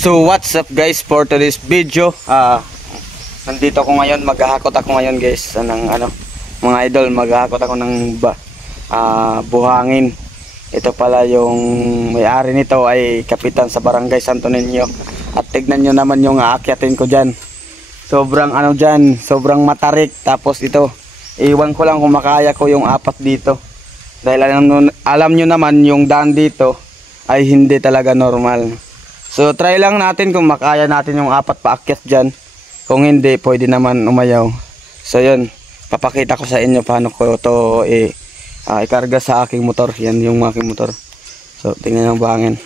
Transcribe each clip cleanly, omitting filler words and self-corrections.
So what's up guys, for today's video nandito ako ngayon, maghahakot ako ngayon guys ng mga idol, maghahakot ako ng buhangin. Ito pala yung may-ari nito ay kapitan sa barangay Santo Niño. At tignan nyo naman yung aakyatin ko dyan. Sobrang dyan, sobrang matarik. Tapos ito, iwan ko lang kung makaya ko yung apat dito. Dahil alam nyo naman yung daan dito ay hindi talaga normal. So try lang natin kung makaya natin yung apat paakyat dyan. Kung hindi, pwede naman umayaw. So yun, papakita ko sa inyo paano ko ito ikarga sa aking motor. Yan yung aking motor. So tingnan yung buhangin.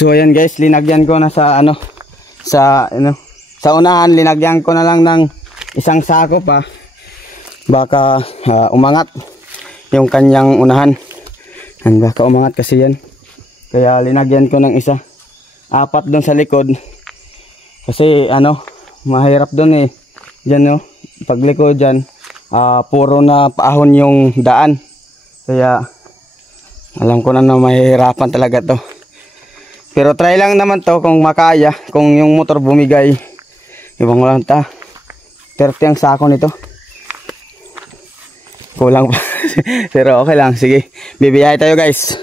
So ayan guys, linagyan ko na sa sa unahan, linagyan ko na lang ng isang sako pa. Baka umangat yung kanyang unahan. Baka umangat kasi yan. Kaya linagyan ko ng isa. 4 doon sa likod. Kasi mahirap doon eh. Diyan no, pagliko dyan, puro na paahon yung daan. Kaya alam ko na mahihirapan talaga to. Pero try lang naman to kung makaya. Kung yung motor bumigay, ibang lang ta. 30 ang sako nito. Kulang pa. Pero okay lang, sige. Bibiyahe tayo guys.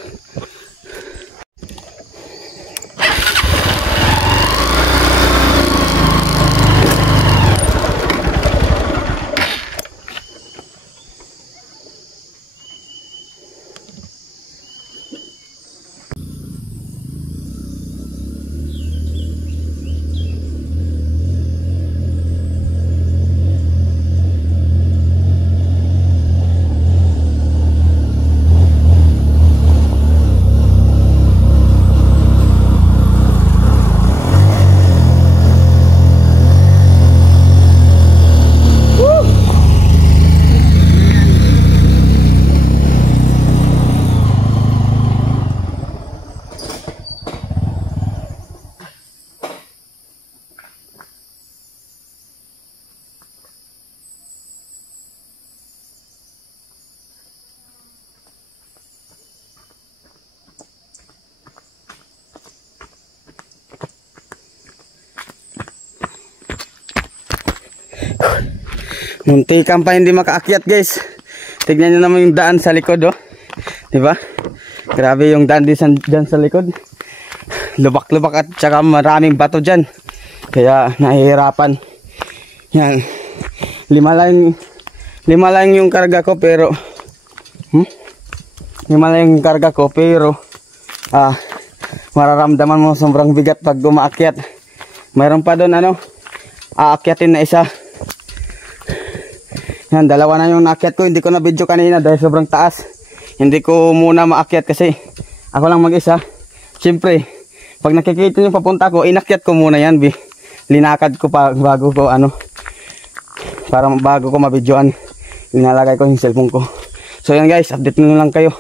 Muntikan pa hindi makaakyat guys. Tignan nyo naman yung daan sa likod oh. Diba? Grabe yung daan dyan sa likod. Lubak-lubak at saka maraming bato dyan. Kaya nahihirapan. Yan. 5 lang yung karga ko pero 5 lang yung karga ko pero mararamdaman mo sobrang bigat pag umaakyat. Mayroon pa doon aakyatin na isa. Yan, 2 na yung naakyat ko. Hindi ko na video kanina dahil sobrang taas. Hindi ko muna maakyat kasi ako lang mag-isa. Siyempre, pag nakikita yung papunta ko, inakyat ko muna yan. Linakad ko pa bago ko para bago ko mabidyoan. Inalagay ko yung cellphone ko. So yan guys, update nyo lang kayo.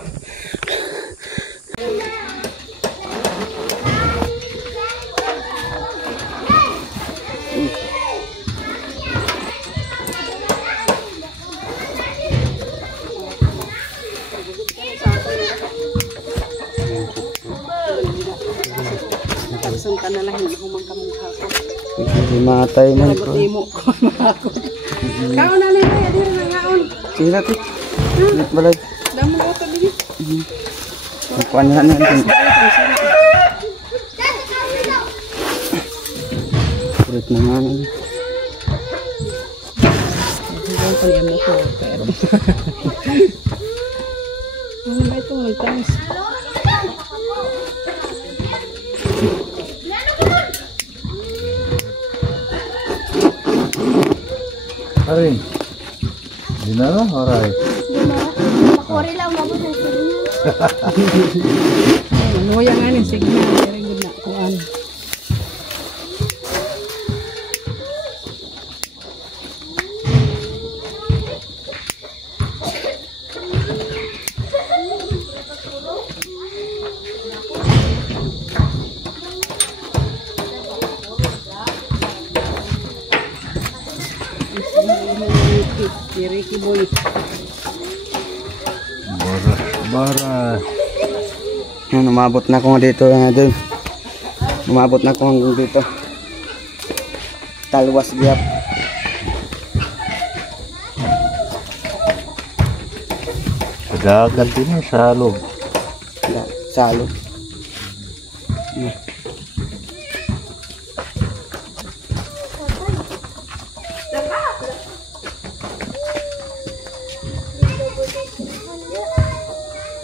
Sunta na lang hindi humang kamukha ko. Hindi matay man ko. Kaon na lang kaya dito na ngaon. Sige natin. Ulit balay. Damo na ito dito. Kukuha niya natin. Ulit na nga. Ang kaliyan mo ko. Pero. Ano ba ito? Nagtamis. Aray, di na no? Aray. Di na. Makuri lang mabot ang signal. Nuya nga ni signal. Pero hindi na kuhan. Ricky boy. Bara. Yan, umabot na ako dito. Umabot na ako hanggang dito. Talwas Gap. Dagat din sa loob. Salo.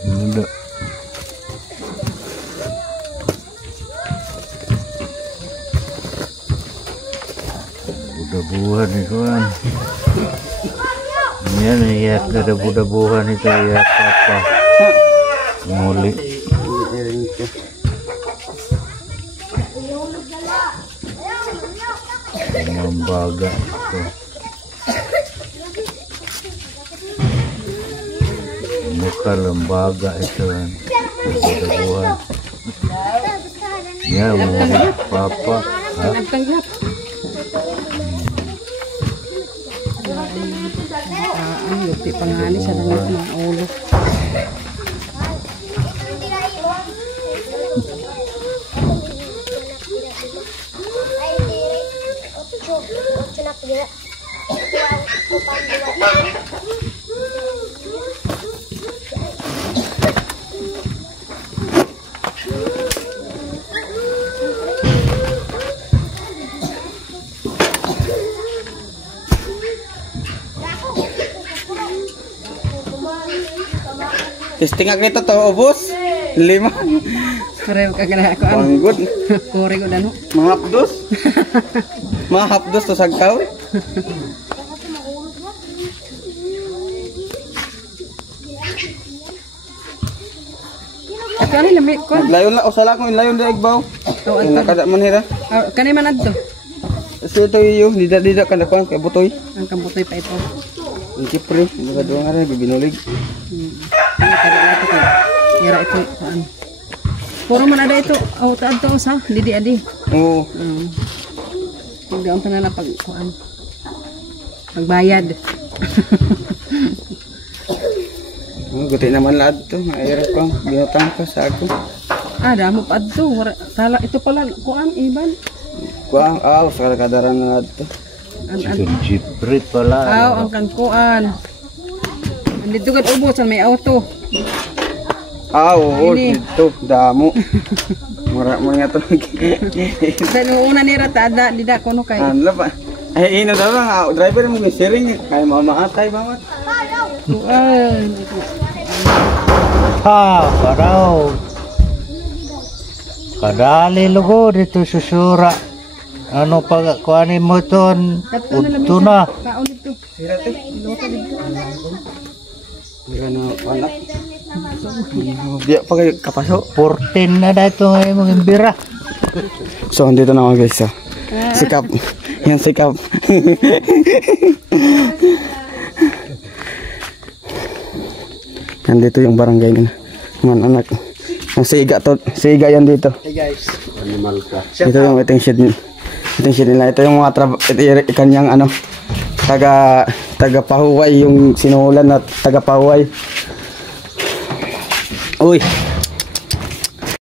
Hindi. Budabuhan ni Kuan. Yan, iyak na budabuhan ito. Iyak apa. Muli. baga ito. Mukha lembaga ito. Dabuhan. Ya, mga papa. Ha? Nagtanggap. Ang lupi pangani sa langit ng ulo. Testing nga kita to, ubos. 5. Pareho ka ganaya ko. Panggod. Kore ko dano. Mga hapdos. Mga hapdos to sagkaw. Ito ano lamig ko. Layon la usala ko layon daig baw. Oh, Nakada man hira. kanay man adto. Kasi ito yung dida kada kuan kay butoy. Ang kambutoy pa ito. Ang kipre, nagado nga ra binulig. Ano kada nato kay. Ira ito kuan. Puro man ada ito. Oh, taad to sa didi adi. Oo. Pagdaon pa na pag kuan. Pagbayad. Guti naman laad to. Mayroon pang binutang pa sa ako. Damo pa adto. Tala ito pala kuan iban. Kuang, sa kadaran na laad to. Jeeprit pala. Ang kan kuan. Andito gud ubos sa may auto. Oo, Ini. dito, damo. Mga to. Sa nung una ni Ratada, dida ko no kay. Ano pa? Ay, ino daw lang. Driver mo yung sharing. Kaya mamaatay, mama. Kuan. Ha, paraw. Kadali lugo dito susura. Ano pa kuanin mo ton? Uto na. Kaon dito. Sirate. Lota dito. Hindi na anak. Di pa kayo kapaso. 14 na dito ngayon mga bira. So, andito na mga guys. Sikap. Yan, sikap. Nandito yung barangay nila. Man, anak. Ang siga to. Siga yan dito. Hey guys, Animal ka. Ito yung waiting shed nila. Waiting shed nila. Ito yung mga kanyang ano. Taga pahuway. Yung sinulan na taga pahuway. Uy.